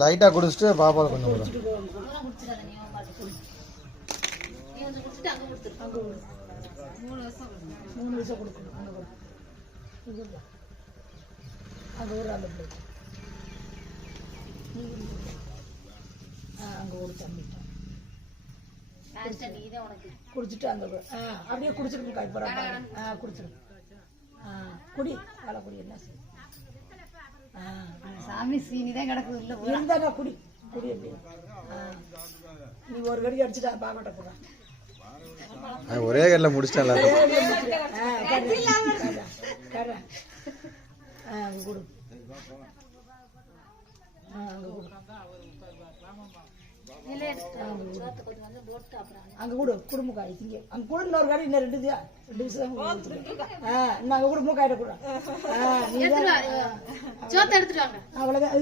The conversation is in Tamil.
லைட்டா குடிச்சிட்டு பாப்பாவை கொஞ்சம் குடிச்சிட்டு அங்க அப்படியே குடிச்சிட்டு குடிச்சிடு குடி காலை குடி என்ன சாமி சீனிதான் கிடக்குது இல்ல இருந்தா குடி குடி எப்படி நீ ஒரு கடி அடிச்சுட்டா பாப்பாட்ட போற ஒரே கல்ல முடிச்சிட்டா குடு அங்க கூட குடும்பக்காய் திங்க அங்க கூட இன்னொரு காடி இன்னும் 2 விஷயம் அங்க கூட மூக்காயிட்ட கூட எடுத்துட்டு வாங்க அவ்வளவுதான்